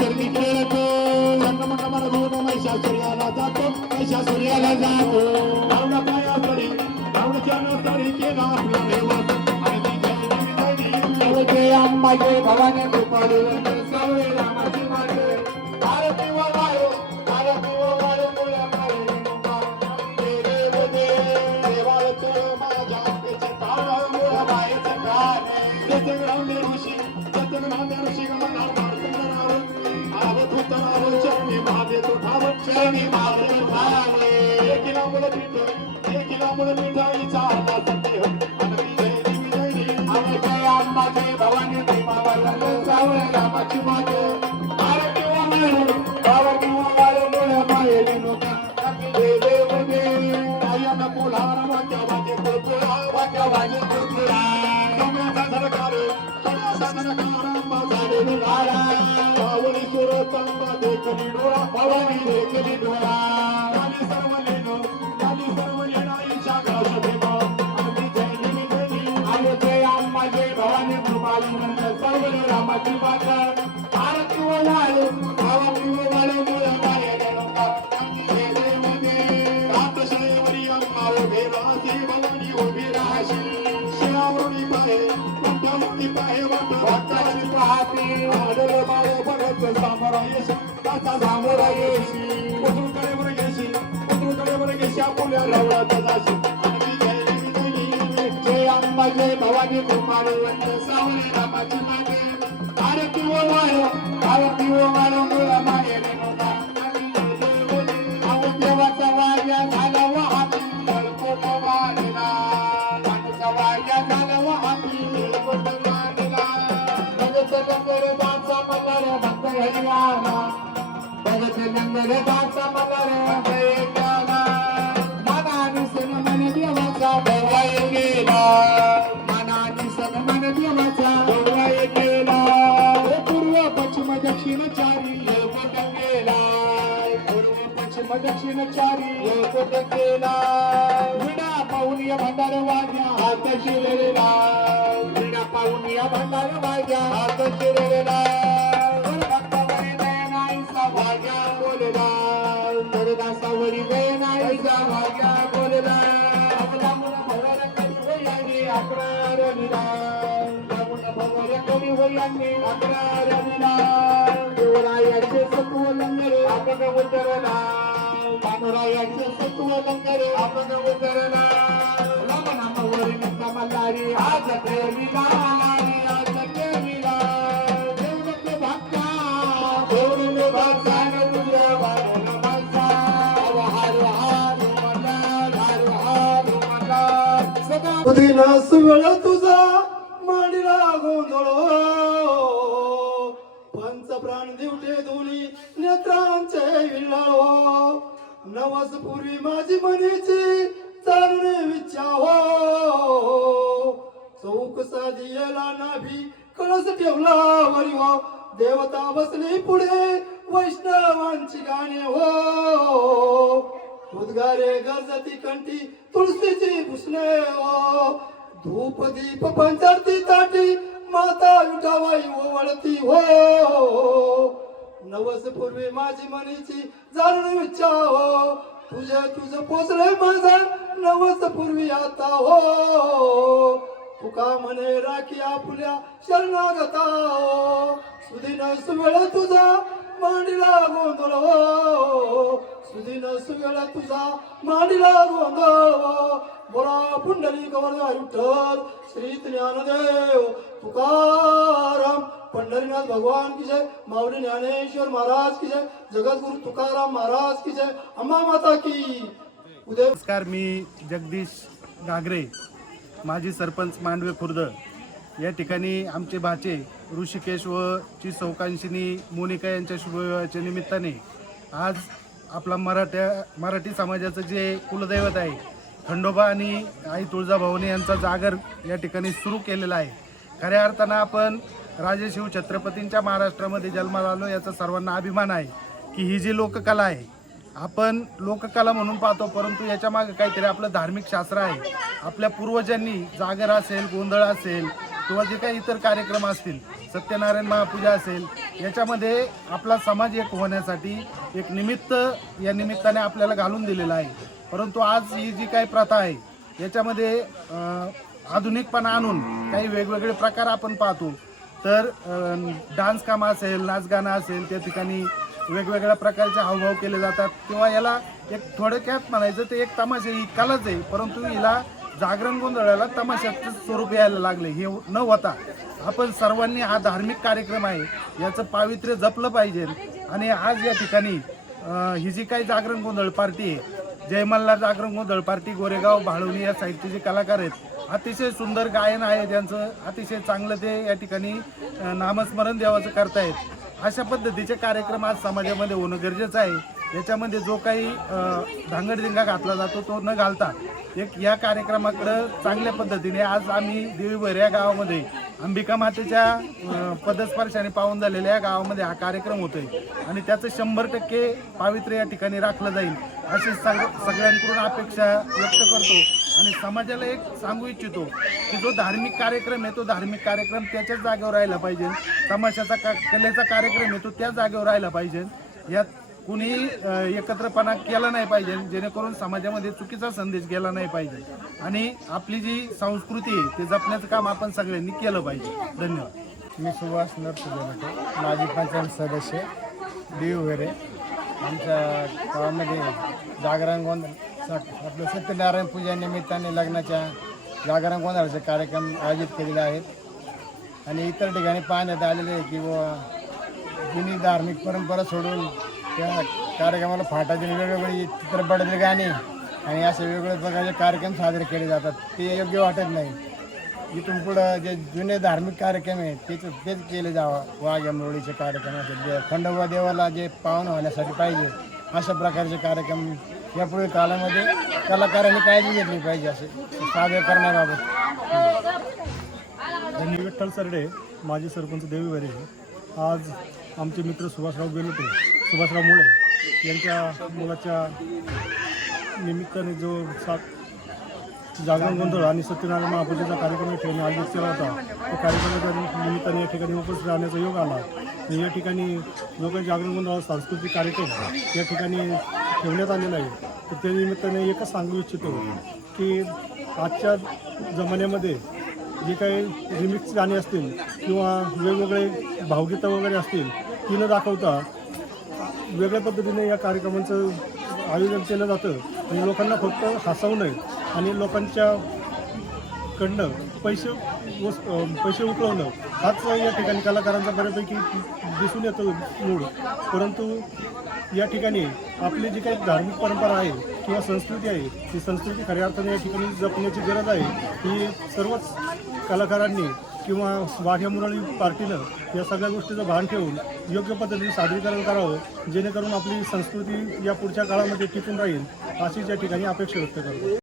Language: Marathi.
चरणी खेळतो जन्म मला दोन महिषासुर्याला जातो महिषासुर्याला जातो रावण पाया पडे रावणच्या नसरी केला आपला देवाचा आणि ती जय जय अंबाजय भवानी गोपाळी सावळे रामाची मागे आरती व वाळो मुळा माळे देव देवाळ तो माझ्या त्याचे काळ मुळा बायचे काळ त्याचे ग्राउंड ऋषी ऋषी गमनार मार्तंडराव आवत होतराव चरणी महादेव ठाव चरणी महादेव ठाव एकीला मुळ मिठाईचा हाता सत्य अनवी जय जय अंबाजय भवानी भीमावरला सावळे रामाची मागे आरती व वाळो मुळा माळे नोका देव आयन कोल्हार वाक्या वाजे कुळकुळा सोन्याचा सरकार पावनी सुरतंबा देखली डोळा भवानी देखली डोळा काली सर्व लेणाईच्या घास देवा आम्ही जय आले जय अंबाजय भवानी कृपाली नंद सर्व रामाची बात आरती व वाळो मुळा माळे नोका रातशळेवरी अंबा उभे राहशी भवानी उभी राहशी शिळावरुणी पाहे मुक्ती पाहे भक्ताची पाहते आडल माळे बघत सामरायशी ताचा सामरायशी उजूकडे वर गेशी आपुल्या रावळाचा जाशी जय अंबाजय भवानी गोपाळ वंत सावळे रामाची मागे आरती व वाळो मुळा माळे नोका देवाचा वाऱ्या झाला व हाती कोट वाढला पाठचा वाऱ्या झाला व हाती कोट वाढला भगत लंगर दाचा मल्हार भक्त हरियाला भगत लंगर दाचा मल्हार हरियाला मनानी सन मन देवाचा भवाय गेला मनानी सन मन देवाचा भवाय गेला पूर्व पश्चिम दक्षिण चारी कोट गेला पश्चिम दक्षिण चारी कोट गेला विडा पाहुनिया भंडार वाग्या हात शिरलेला विडा पाहुनिया भंडार वाग्या हात शिरलेला भक्तावरी नाहीसा भाग्या बोलला दरदासावरी नाहीसा भाग्या बोलला आपला मुला भवर करी होई अकरार निला मुला भवर करी होई अकरार निला देवरायाचे सत्व लंगर आपण उतरला मानुरायाचे सत्व लंगर आपण उतरला रामनामावरी नित्या मल्हारी आज देवीला आज देवीला देवडे भक्ता नवुद्र वाढला माझा हर मल्हार सदा दिन सुवेळ तुझा मांडीला गोंधळ पंचप्राण दिवटे दोन्ही नेत्रांचे विल्लाळो नवस पूर्वी माझी मनीची चालणे विच्छा हो चौक साधियला नाभी कळस ठेवला वरी हो देवता बसली पुढे वैष्णवांची गाणे हो उद्गारे गरजती कंठी तुळशीची भुसणे हो धूप दीप पंचारती ताटी माता विठाबाई ओवळती हो नवस पूर्वी माझी मनीची जाणून इच्छा हो तुझं पोचले माझा नवस पूर्वी आता हो तुका म्हणे राखी आपुल्या शरणागता हो सुदिन सुवेळ तुझा मांडीला गोंधळ हो सुदिन सुवेळ तुझा मांडीला गोंधळ हो बोला पुंडलिक वरदा विठ्ठल श्री ज्ञानदेव तुकाराम पंढरीनाथ भगवान की जय माऊली ज्ञानेश्वर महाराज की जय जगद्गुरु तुकाराम महाराज की जय अम्मा माता की उदय। नमस्कार, मी जगदीश गागरे, माजी सरपंच मांडवे खुर्द। या ठिकाणी आमचे भाचे ऋषिकेश व ची सौकांशिनी मोनिका यांच्या शुभविवाहाच्या निमित्ताने आज आपला मराठी समाजाचं जे कुलदैवत आहे खंडोबा आणि आई तुळजाभवानी यांचा जागर या ठिकाणी सुरू केलेला आहे। खऱ्या अर्थानं आपण राजशिव छत्रपतींच्या महाराष्ट्रामध्ये जन्माला आलो याचा सर्वांना अभिमान आहे की ही जी लोककला आहे आपण लोककला म्हणून पाहतो, परंतु याच्या मागे काहीतरी आपलं धार्मिक शास्त्र आहे। आपल्या पूर्वजांनी जागर असेल, गोंधळ असेल किंवा जे काही इतर कार्यक्रम असतील, सत्यनारायण महापूजा असेल, याच्यामध्ये आपला समाज एक होण्यासाठी एक निमित्त या निमित्ताने आपल्याला घालून दिलेलं आहे. परंतु आज ही जी काही प्रथा आहे याच्यामध्ये आधुनिकपणा आणून काही वेगवेगळे प्रकार आपण पाहतो. तर डान्स काम असेल, नाचगाणं असेल, त्या ठिकाणी वेगवेगळ्या प्रकारचे हावभाव केले जातात किंवा याला एक थोडक्यात म्हणायचं ते एक तमाशा ही कलाच आहे. परंतु हिला जागरण गोंधळाला तमाशाचं स्वरूप यायला लागले. हे न होता आपण सर्वांनी हा धार्मिक कार्यक्रम आहे याचं पावित्र्य जपलं पाहिजे. आणि आज या ठिकाणी ही जी काही जागरण गोंधळ पार्टी आहे, जय मल्हार जागरण गोंधळ पार्टी गोरेगाव भाळवणी या साईडचे जे कलाकार आहेत, अतिशय सुंदर गायन आहे त्यांचं, अतिशय चांगलं ते या ठिकाणी नामस्मरण देवाचं करतायत. अशा पद्धतीचे कार्यक्रम आज समाजामध्ये होणं गरजेचं आहे. याच्यामध्ये जो काही धांगडधिंगा घातला जातो तो न घालता एक या कार्यक्रमाकडं चांगल्या पद्धतीने आज आम्ही देवीभर या गावामध्ये अंबिका मातेच्या पदस्पर्शाने पावन झालेल्या या गावामध्ये हा कार्यक्रम होतोय आणि त्याचं 100% पावित्र्य या ठिकाणी राखलं जाईल अशी सगळ्यांकडून अपेक्षा व्यक्त करतो. आणि समाजाला एक सांगू इच्छितो की जो धार्मिक कार्यक्रम आहे तो धार्मिक कार्यक्रम त्याच्याच जागेवर राहिला पाहिजे. तमाशाचा कलेचा कार्यक्रम आहे तो त्या जागेवर राहिला पाहिजे. यात कुणी एकत्रपणा केला नाही पाहिजे, जेणेकरून समाजामध्ये चुकीचा संदेश गेला नाही पाहिजे. आणि आपली जी संस्कृती आहे ते जपण्याचं काम आपण सगळ्यांनी केलं पाहिजे. धन्यवाद. मी सुभाष नरसुदेवटे, माजी पंचायत सदस्य देवघरे. आमच्या गावामध्ये जागरण गोंधळ आपलं सत्यनारायण पूजा निमित्ताने लग्नाच्या जागरण गोंधळाचे कार्यक्रम आयोजित केलेले आहेत. आणि इतर ठिकाणी पाहण्यात आलेले आहे की जुनी धार्मिक परंपरा सोडून त्या कार्यक्रमाला फाटा देऊन वेगवेगळी चित्रपटातील गाणी आणि असे वेगवेगळ्या प्रकारचे कार्यक्रम साजरे केले जातात. ते योग्य वाटत नाही. इथून पुढं जे जुने धार्मिक कार्यक्रम आहेत तेच केले जावं. वाघ अमरोळीचे कार्यक्रम असेल, खंडोबा देवाला जे पावन होण्यासाठी पाहिजे अशा प्रकारचे कार्यक्रम यापुढील काळामध्ये कलाकारांनी काळजी घेतली पाहिजे असे साजरे करण्याबाबत. मी विठ्ठल सरडे, माजी सरपंच देवीवरे. आज आमचे मित्र सुभाषराव बेलोटे, सुभाषराव मुळे यांच्या मुलाच्या निमित्ताने जो जागरण गोंधळ आणि सत्यनारायण महापूजेचा कार्यक्रम या ठिकाणी आयोजित केला होता, तो कार्यक्रमाच्या निमित्ताने या ठिकाणी उपस्थित राहण्याचा योग आला. आणि या ठिकाणी जो काही जागरण गोंधळ सांस्कृतिक कार्यक्रम या ठिकाणी ठेवण्यात आलेला आहे, तर त्या निमित्ताने एकच सांगू इच्छितो की आजच्या जमान्यामध्ये जे काही रिमिक्स गाणी असतील किंवा वेगवेगळे भावगीतं वगैरे असतील ती न दाखवता वेगळ्या पद्धतीने या कार्यक्रमांचं आयोजन केलं जातं. आणि लोकांना फक्त हसवणं आणि लोकांच्याकडनं पैसे उकळवणं हाच या ठिकाणी कलाकारांचा बऱ्यापैकी दिसून येतो मूळ. परंतु या ठिकाणी आपली जी काही धार्मिक परंपरा आहे किंवा संस्कृती आहे ती संस्कृती खऱ्या अर्थाने या ठिकाणी जपण्याची गरज आहे. ही सर्वच कलाकारांनी किंवा वाघ्या मुरळी पार्टीनं या सगळ्या गोष्टीचं भान ठेवून योग्य पद्धतीने सादरीकरण करावं, जेणेकरून आपली संस्कृती या पुढच्या काळामध्ये टिकून राहील अशीच या ठिकाणी अपेक्षा व्यक्त करतो.